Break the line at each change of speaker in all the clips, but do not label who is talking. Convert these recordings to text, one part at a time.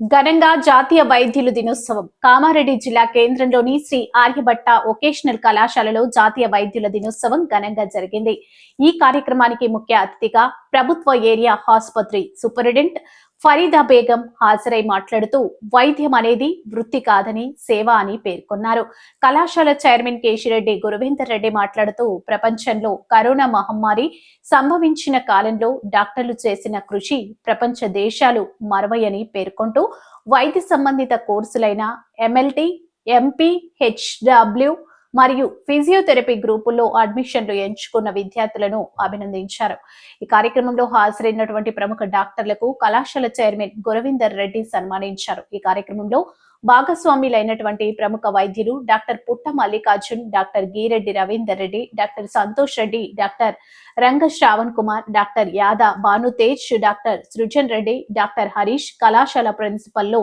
ఘనంగా జాతీయ వైద్యులు దినోత్సవం. కామారెడ్డి జిల్లా కేంద్రంలోని శ్రీ ఆర్యభట్ట వొకేషనల్ కళాశాలలో జాతీయ వైద్యుల దినోత్సవం ఘనంగా జరిగింది. ఈ కార్యక్రమానికి ముఖ్య అతిథిగా ప్రభుత్వ ఏరియా ఆసుపత్రి సూపరింటెండెంట్ ఫరీదా బేగం హాజరై మాట్లాడుతూ వైద్యం అనేది వృత్తి కాదని సేవ అని పేర్కొన్నారు. కళాశాల చైర్మన్ కేశిరెడ్డి గురువేందర్ రెడ్డి మాట్లాడుతూ ప్రపంచంలో కరోనా మహమ్మారి సంభవించిన కాలంలో డాక్టర్లు చేసిన కృషి ప్రపంచ దేశాలు మరవయని పేర్కొంటూ వైద్య సంబంధిత కోర్సులైన ఎంఎల్టీ ఎంపీ హెచ్డబ్ల్యూ మరియు ఫిజియోథెరపీ గ్రూపుల్లో అడ్మిషన్లు ఎంచుకున్న విద్యార్థులను అభినందించారు. ఈ కార్యక్రమంలో హాజరైనటువంటి ప్రముఖ డాక్టర్లకు కళాశాల చైర్మన్ గురవిందర్ రెడ్డి సన్మానించారు. ఈ కార్యక్రమంలో భాగస్వాములైనటువంటి ప్రముఖ వైద్యులు doctor Putta Mallikarjun doctor Geereddy Ravinder Reddy doctor Santosh Reddy doctor Ranga Shravan Kumar doctor Yada Bhanutej doctor Srujan Reddy doctor Harish కళాశాల ప్రిన్సిపల్లో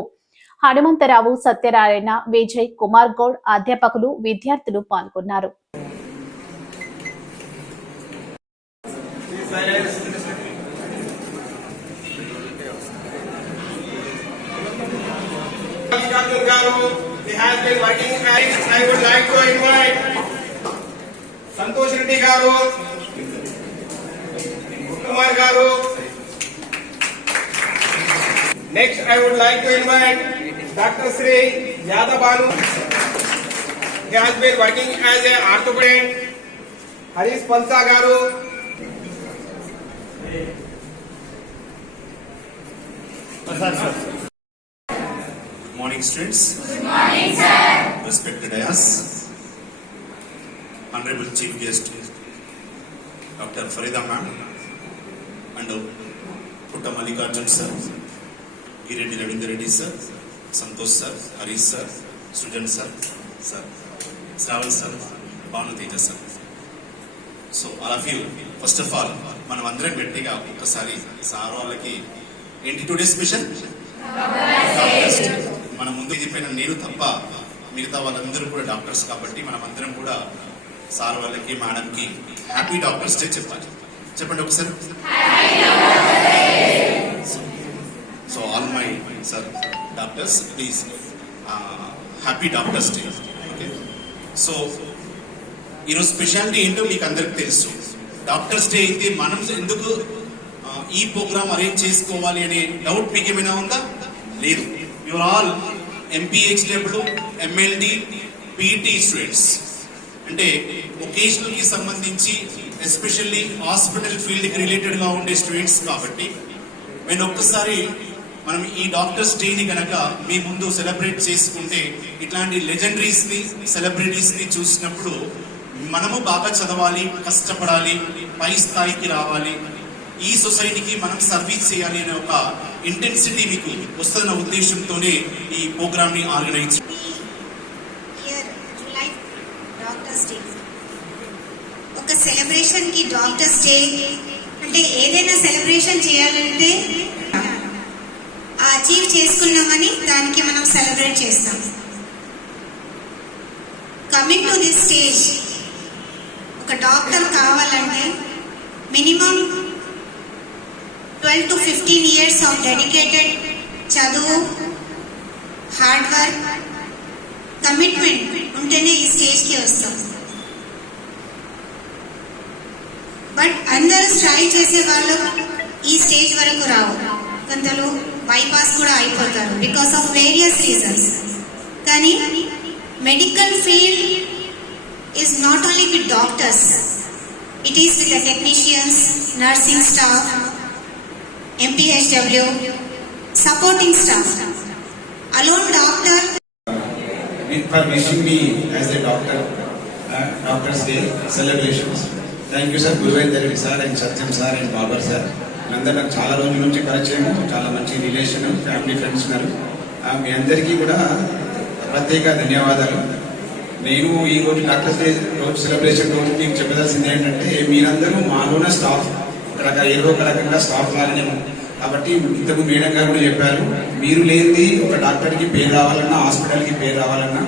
హనుమంతరావు సత్యనారాయణ విజయ్ కుమార్ గౌడ్ అధ్యాపకులు విద్యార్థులు పాల్గొన్నారు.
సంతోష్ రెడ్డి గారు కుమార్ గారు. Next I would like to invite Dr. Sri Yadav Banu. He has been working as an orthopedist. Harish Palsa Garu.
Morning, students. Good morning, sir. Respected as Honorable Chief Guest, Dr. Farida Ma'am, and Putta Mallikarjun sir, Gireddy Ravindra Reddy sir, Sir, Harish sir, Sujan sir, sir, Sravan sir, Banu Teja sir. So all of you first of all మనం అందరం గట్టిగా ఒక్కసారి sir వాళ్ళకి ఏంటి today special doctors day. మన ముందు చెప్పిన నేను తప్ప మిగతా వాళ్ళందరూ కూడా డాక్టర్స్ కాబట్టి మనం అందరం కూడా సార్ వాళ్ళకి మేడంకి హ్యాపీ డాక్టర్స్ డే చెప్పాలి చెప్పండి ఒకసారి so all my sir doctors please happy doctors day okay so ఈరోజు స్పెషాలిటీ ఏంటో మీకు అందరికి తెలుసు. డాక్టర్స్ డే అయితే మనం ఎందుకు ఈ ప్రోగ్రామ్ అరేంజ్ చేసుకోవాలి అనే డౌట్ మీకు ఏమైనా ఉందా? లేదు. Your all MPHW MLD PT students అంటే ఒకేషనల్కి సంబంధించి ఎస్పెషల్లీ హాస్పిటల్ ఫీల్డ్కి రిలేటెడ్గా ఉండే స్టూడెంట్స్ కాబట్టి నేను ఒక్కసారి మనం ఈ డాక్టర్స్ డేని గనక మీ ముందు సెలబ్రేట్ చేసుకుంటే ఇట్లాంటి లెజెండరీస్ని సెలబ్రిటీస్ని చూసినప్పుడు మనము బాగా చదవాలి కష్టపడాలి పై స్థాయికి రావాలి. ఈ సొసైటీకి మనం సర్వీస్ చేయాలి అనే ఒక ఇంటెన్సిటీ మీకు వస్తున్న ఉద్దేశంతోనే ఈ ప్రోగ్రామ్ని ఆర్గనైజ్
ఒక సెలబ్రేషన్కి డాక్టర్స్ డే అంటే ఏదైనా సెలబ్రేషన్ చేయాలంటే అచీవ్ చేసుకున్నామని దానికి మనం సెలబ్రేట్ చేస్తాం. కమింగ్ టు దిస్ స్టేజ్ ఒక డాక్టర్ కావాలంటే minimum twelve to fifteen years of dedicated చదువు హార్డ్ వర్క్ కమిట్మెంట్ ఉంటేనే ఈ స్టేజ్కి వస్తాం. బట్ అందరూ స్ట్రై చేసే వాళ్ళు ఈ స్టేజ్ వరకు రావు. కొందరు బైపాస్ కూడా అయిపోతారు బికాస్ ఆఫ్ వేరియస్ రీజన్స్ కానీ medical field is not only with doctors it is with the technicians nursing staff MPHW supporting staff alone doctor
for wishing me as a doctor, uh, Doctor's Day celebrations. Thank you sir Guruvender Reddy sir and Satyam sir and Babar sir అందరూ నాకు చాలా రోజుల నుంచి పరిచయం చాలా మంచి relation family friends ఉన్నారు. మీ అందరికీ కూడా ప్రత్యేక ధన్యవాదాలు. నేను ఈ రోజు డాక్టర్స్ డే రోజు సెలబ్రేషన్ రోజు మీకు చెప్పదలసింది ఏంటంటే మీరందరూ మాలోన స్టాఫ్ ఒక రక ఏదో ఒక రకంగా స్టాఫ్ లాగానే కాబట్టి ఇంతకు మేడం గారు కూడా చెప్పారు మీరు లేనిది ఒక డాక్టర్కి పేరు రావాలన్నా హాస్పిటల్కి పేరు రావాలన్నా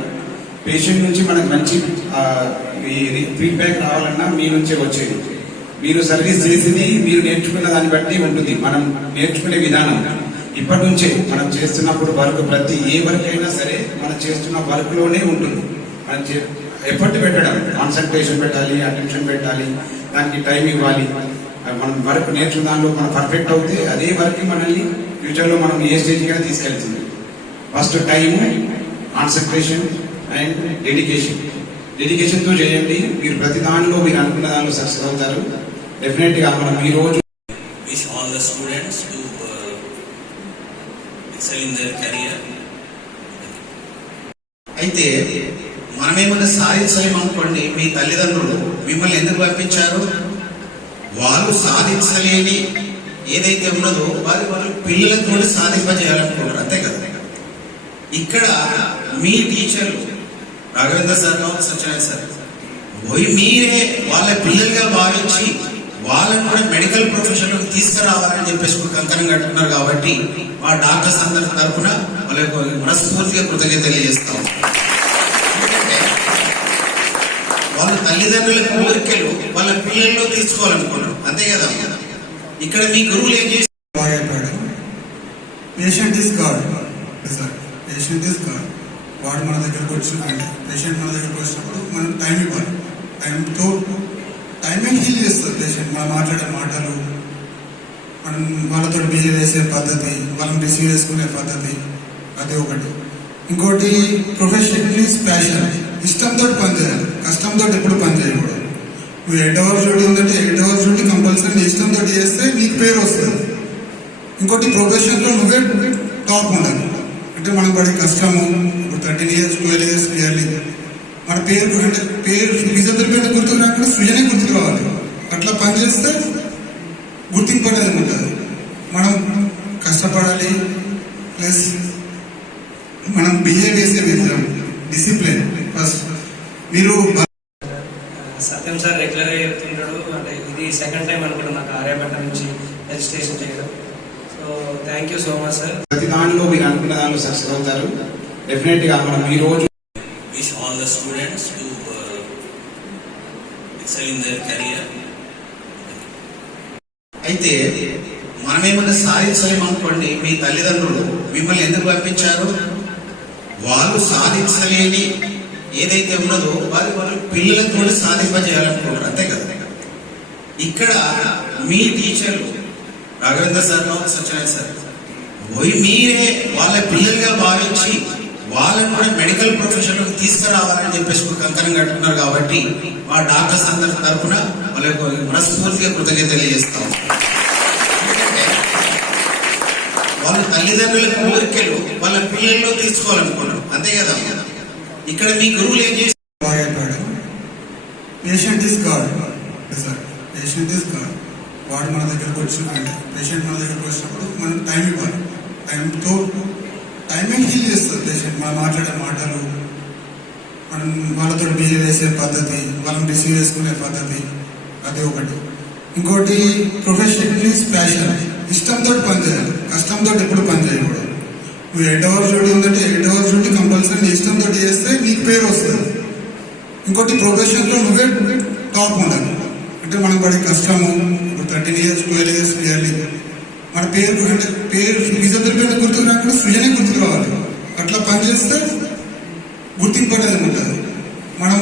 పేషెంట్ నుంచి మనకు మంచి ఫీడ్బ్యాక్ రావాలన్నా మీ నుంచే వచ్చేది. మీరు సర్వీస్ చేసింది మీరు నేర్చుకున్న దాన్ని బట్టి ఉంటుంది. మనం నేర్చుకునే విధానం. ఇప్పటి నుంచే మనం చేస్తున్నప్పుడు వర్క్ ప్రతి ఏ వర్క్ అయినా సరే మనం చేస్తున్న వర్క్లోనే ఉంటుంది. మనం ఎఫర్ట్ పెట్టడం. కాన్సన్ట్రేషన్ పెట్టాలి అటెన్షన్ పెట్టాలి దానికి టైం ఇవ్వాలి. మనం వర్క్ నేర్చుకున్న దానిలో మనం పర్ఫెక్ట్ అవుతే అదే వర్క్ మనల్ని ఫ్యూచర్లో మనం ఏ స్టేజ్గా తీసుకెళ్తుంది. First time concentration and dedication డెడికేషన్తో చేయండి. మీరు ప్రతి దానిలో మీరు అనుకున్న దానిలో సక్సెస్ అవుతారు. డెఫినెట్గా మనం ఈ రోజు
all the students to uh, excel in their career.
అయితే మనమేమన్నా సాధించలేమనుకోండి మీ తల్లిదండ్రులు మిమ్మల్ని ఎందుకు పంపించారు? వాళ్ళు సాధించలేని ఏదైతే ఉన్నదో వారి వాళ్ళు పిల్లలతో సాధింపజేయాలనుకున్నారు అంతే కదా? ఇక్కడ మీ టీచర్లు రాఘవేంద్ర సార్ కావచ్చు సత్యనారాయణ సార్. పోయి మీరే వాళ్ళ పిల్లలుగా భావించి వాళ్ళని కూడా మెడికల్ ప్రొఫెషన్లోకి తీసుకురావాలని చెప్పేసి ఒక కంకణం కట్టుకున్నారు కాబట్టి మా డాక్టర్స్ అందరి తరఫున వాళ్ళకి మనస్ఫూర్తిగా కృతజ్ఞత తెలియజేస్తాం వాళ్ళ తల్లిదండ్రుల కోరికలు వాళ్ళ పిల్లల్లో తీసుకోవాలనుకున్నారు. అంతే కదా? ఇక్కడ మీ గురువులు ఏం చేసి
బాగా patient is God sir patient is God వాడు మన దగ్గరకు వచ్చినప్పుడు పేషెంట్ మన దగ్గరకు వచ్చినప్పుడు మనం టైం ఇవ్వాలి. టైంతో టైమే హీల్ చేస్తారు పేషెంట్ మనం మాట్లాడే మాటలు మనం వాళ్ళతో బిహేవ్ చేసే పద్ధతి వాళ్ళని రిసీవ్ చేసుకునే పద్ధతి అది ఒకటి. ఇంకోటి ప్రొఫెషన్ ఈజ్ ప్యాషన్ ఇష్టంతో పని చేయాలి. కష్టంతో ఎప్పుడు పని చేయకూడదు. నువ్వు ఎయిట్ అవర్స్ డ్యూటీ ఉందంటే ఎయిట్ అవర్స్ డ్యూటీ కంపల్సరీ నీ ఇష్టంతో చేస్తే నీకు పేరు వస్తుంది. ఇంకోటి ప్రొఫెషన్లో నువ్వే టాప్ ఉండాలి అంటే మనం పడే కష్టము thirteen years twelve years yearly మన పేరు అంటే పేరు నిజందరి పేరు గుర్తుకు రాకుండా సృజనే గుర్తుకు రావాలి. అట్లా పని చేస్తే గుర్తింపు అనేది ఉంటుంది. మనం కష్టపడాలి ప్లస్ మనం బిహేవ్ చేసే విధానం డిసిప్లిన్ ఫస్ట్ మీరు
సత్యం సార్ రెగ్యులర్గా చెప్తుంటాడు. అంటే ఇది సెకండ్ టైం అనుకుంటా నాకు ఆర్యభట్ట నుంచి రిజిస్ట్రేషన్ చేయడం. So thank you so much sir
ప్రతి దానిలో మీరు అనుకున్న దానిలో సక్సెస్ అవుతారు. డెఫినెట్గా మనం ఈ రోజు
the students to uh, excel in their career.
అయితే మనమేమన్నా సాధించలేమనుకోండి మీ తల్లిదండ్రులు మిమ్మల్ని ఎందుకు పంపించారు? వాళ్ళు సాధించలేని ఏదైతే ఉన్నదో వారి వాళ్ళు పిల్లలతో సాధింపజేయాలనుకున్నారు అంతే కదా? ఇక్కడ మీ టీచర్లు రాఘవేంద్ర సార్ సత్యనారాయణ సార్ పోయి మీరే వాళ్ళ పిల్లలుగా భావించి వాళ్ళని కూడా మెడికల్ ప్రొఫెషన్లోకి తీసుకురావాలని చెప్పేసి ఒక కంకణం కట్టుకున్నారు కాబట్టి మా డాక్టర్స్ అందరి తరఫున వాళ్ళ మనస్ఫూర్తిగా కృతజ్ఞత తెలియజేస్తాం. వాళ్ళ తల్లిదండ్రుల కోరికలు వాళ్ళ పిల్లల్లో తీసుకోవాలనుకున్నారు. అంతే కదా? ఇక్కడ మీ గురువులు ఏం చేసి
బాగా patient is God sir patient is God వాడు మన దగ్గరకు వచ్చినప్పుడు పేషెంట్ మన దగ్గరకు వచ్చినప్పుడు మనం టైం ఇవ్వాలి. టైంతో టైమింగ్ హీల్ చేస్తుంది పేషెంట్ మనం మాట్లాడే మాటలు మనం వాళ్ళతో బిహేవ్ చేసే పద్ధతి వాళ్ళని రిసీవ్ చేసుకునే పద్ధతి అది ఒకటి. ఇంకోటి ప్రొఫెషన్ ఈజ్ ప్యాషన్ ఇష్టంతో పనిచేయాలి కష్టంతో ఎప్పుడు పనిచేయకూడదు నువ్వు ఎయిట్ అవర్స్ డ్యూటీ ఉందంటే ఎయిట్ అవర్స్ డ్యూటీ కంపల్సరీ ఇష్టంతో చేస్తే నీకు పేరు వస్తుంది. ఇంకోటి ప్రొఫెషన్లో నువ్వే టాప్ ఉండాలి అంటే మనం పడే కష్టము thirteen years twelve years yearly మన పేరు అంటే పేరు నిజందరి పేరు గుర్తుకు రాకుండా సృజనే గుర్తుకు రావాలి. అట్లా పనిచేస్తే గుర్తింపు అనేది ఉంటుంది మనం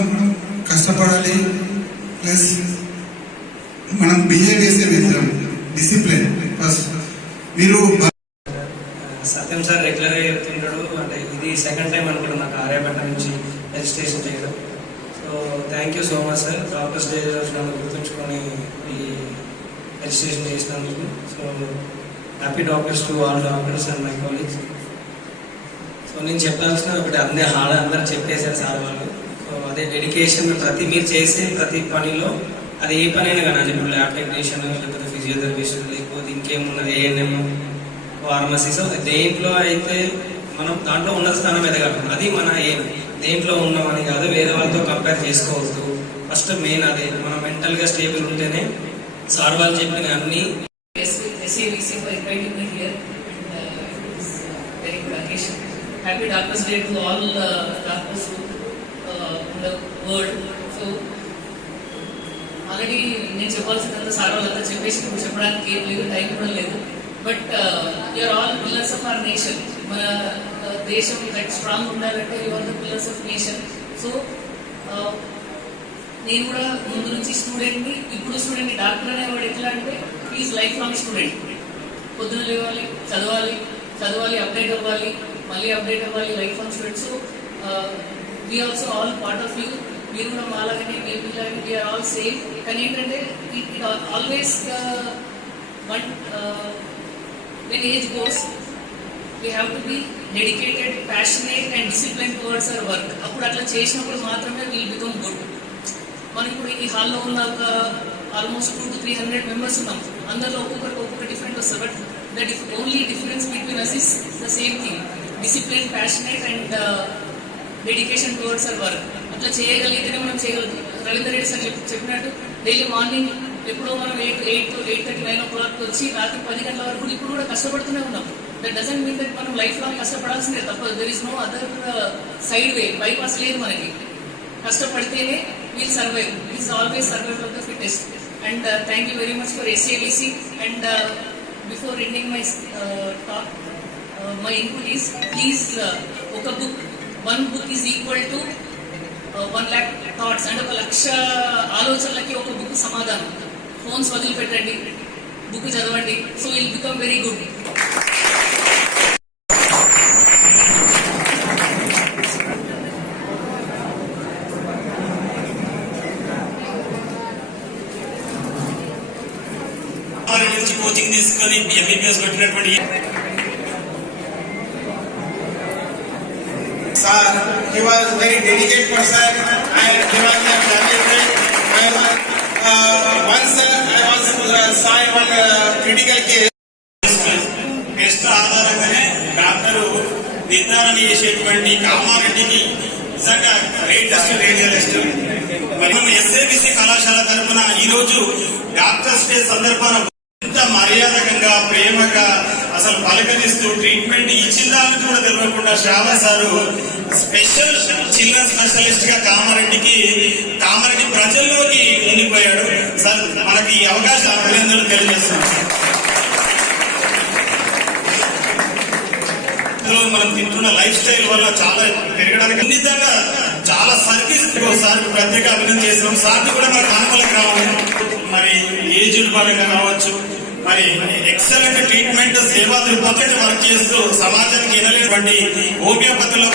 కష్టపడాలి ప్లస్ మనం బిహేవ్ చేసే విధానం డిసిప్లిన్. ఫస్ట్ మీరు
సత్యం సార్ రెగ్యులర్గా చెప్తుంటాడు అంటే ఇది సెకండ్ టైం అనుకుంటా నాకు ఆర్యభట్ట నుంచి రిజిస్ట్రేషన్ చేయడం. So thank you so much sir doctors day నన్ను గుర్తుంచుకొని ఈ రిజిస్ట్రేషన్ చేసినందుకు. So happy doctors to all doctors and my college so నేను చెప్పాల్సిన ఒకటి అందరి హాడ అందరు చెప్పేశారు సార్ వాళ్ళు. సో అదే డెడికేషన్ ప్రతి మీరు చేసే ప్రతి పనిలో అది ఏ పని అయినా కానీ ఇప్పుడు ల్యాబ్ టెక్నీషియన్ లేకపోతే ఫిజియోథెరపిస్ట్ లేకపోతే ఇంకేమున్నది ఏఎన్ఎం ఫార్మసీ సో దేంట్లో అయితే మనం దాంట్లో ఉన్న స్థానం ఎదగలం అది మన ఏం దేంట్లో ఉన్నామని కాదు వేరే వాళ్ళతో కంపేర్ చేసుకోవద్దు. ఫస్ట్ మెయిన్ అదే మనం మెంటల్గా స్టేబుల్ ఉంటేనే సార్ వాళ్ళు చెప్పిన అన్ని
Yes, with for inviting me here. And, uh, it is a uh, very good occasion. Happy Doctors Day to all uh, doctors who, uh, in the world. So, already నేను చెప్పాల్సినంత sir వాళ్ళంతా చెప్పేసి ఇప్పుడు చెప్పడానికి ఏం లేదు టైం కూడా లేదు but you're all pillars of our nation మన uh, దేశం లైక్ స్ట్రాంగ్ ఉండాలంటే your the pillars of nation so నేను కూడా ముందు నుంచి స్టూడెంట్ని ఇప్పుడు స్టూడెంట్ డాక్టర్ అనేవాడు ఎట్లా అంటే ఈజ్ లైఫ్ లాంగ్ స్టూడెంట్ పొద్దున లేవాలి చదవాలి చదవాలి అప్డేట్ అవ్వాలి మళ్ళీ అప్డేట్ అవ్వాలి life on students we we also all part of you మీరు కూడా మాలాగానే మేము ఇలాగే వీఆర్ ఆల్ సేమ్ కానీ ఏంటంటే it it always one when age goes we have to be dedicated passionate and discipline towards our work అప్పుడు అట్లా చేసినప్పుడు మాత్రమే వీల్ బికమ్ గుడ్ మనకి ఇప్పుడు ఈ హాల్లో ఉన్న ఒక almost two to three hundred members ఉన్నాం. అందరిలో ఒక్కొక్కరికి ఒక్కొక్క డిఫరెంట్ వస్తారు but the only only difference us is the the same thing discipline and and dedication towards our work అట్లా చేయగలిగితేనే మనం చేయగలుగుతాం. రవీంద్ర రెడ్డి సార్ చెప్పినట్టు డైలీ మార్నింగ్ ఎప్పుడో మనం eight eight eight thirty nine o'clock వచ్చి రాత్రి పది గంటల వరకు ఇప్పుడు కూడా కష్టపడుతూనే ఉన్నాం. దట్ డజన్ మీన్ దట్ మనం లైఫ్ లాంగ్ కష్టపడాల్సిందే తప్ప there is no other side way bypass లేదు మనకి. కష్టపడితేనే will survive is always survive of the fitness and thank you very much for SABC and before ending my talk my input is please ఒక book one book is equal to one lakh thoughts అంటే ఒక లక్ష ఆలోచనలకి ఒక book సమాధానం. Phones వదిలిపెట్టండి. Book చదవండి. So will become very good
వారి నుంచి కోచింగ్ తీసుకొని MBBS
uh, once uh, I was uh, saw one uh, critical case.
Test ఆధారంగానే డాక్టర్ నిర్ధారణ చేసేటువంటి కామారెడ్డికి నిజంగా గ్రేటెస్ట్ రేడియోలిస్ట్ మరి మనం ఎస్ఏబిసి కళాశాల తరఫున ఈ రోజు డాక్టర్స్ డే సందర్భాన తెలియకుండా సారు. స్పెషల్ చిల్డ్రన్ స్పెషలిస్ట్గా కామారెడ్డికి కామారెడ్డి ప్రజల్లోకి ఉండిపోయాడు. సార్ మనకి ఈ అవకాశం అభినందనలు తెలియజేస్తున్నాం. మనం తింటున్న లైఫ్ స్టైల్ వల్ల చాలా పెరగడానికి నిజంగా చాలా సర్వీస్ సార్ ప్రత్యేక అభినందన చేసినాం సార్ కూడా మనకు అనుకూలంగా రావాలి. మరి ఏజ్ పరంగా కావచ్చు మరి ఎక్సలెంట్ ట్రీట్మెంట్ సేవా దృక్పథం వర్క్ చేస్తూ సమాజానికి ఎనలేటువంటి హోమియోపతిలో